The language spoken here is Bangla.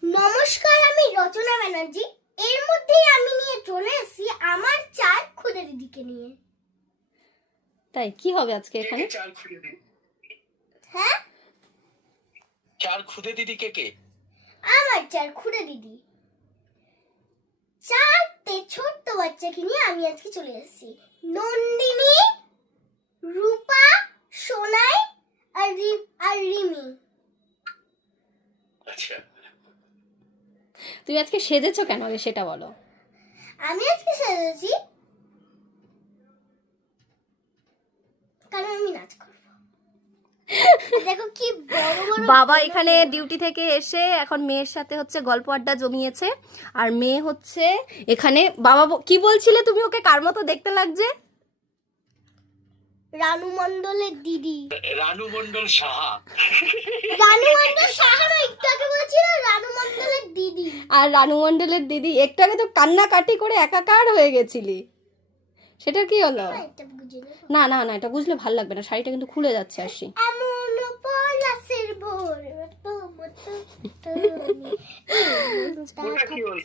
নমস্কার, আমি রচনা ব্যানার্জি। এর মধ্যেই আমি নিয়ে চলে এসেছি আমার চার খুদে দিদিকে নিয়ে। তাই কি হবে আজকে এখানে? চার খুদে দিদি, হ্যাঁ, চার খুদে দিদি কে? আমার চার খুদে দিদি, চারটে ছোট্ট বাচ্চাকে নিয়ে আমি আজকে চলে এসেছি। নন্দিনী, রূপা, সোনাই আর রিমি। আচ্ছা, তুমি আজকে সেজেছো কেন আগে সেটা বলো। আমি আজকে সেজেছি কারণ আমি নাচ করব। দেখো কি বড় বড় বাবা এখানে ডিউটি থেকে এসে এখন মেয়ের সাথে হচ্ছে গল্প আড্ডা জমিয়েছে। আর মেয়ে হচ্ছে এখানে বাবা কি বলছিলে তুমি ওকে কার মতো দেখতে লাগছে? রানু মণ্ডলের দিদি। রানু মণ্ডল সাহা। রানু মণ্ডল সাহা না, একটু আগে বলছিল রানু মণ্ডলের দিদি। আর রানু মণ্ডলের দিদি একটু আগে তো কান্নাকাটি করে একাকার হয়ে গেছিলি, সেটা কি হলো? এটা বুঝে নেব। না না না, এটা বুঝলে ভালো লাগবে না, শাড়িটা কিন্তু খুলে যাচ্ছে। আসি এমন পলাশের ভোর ওটা কি হল?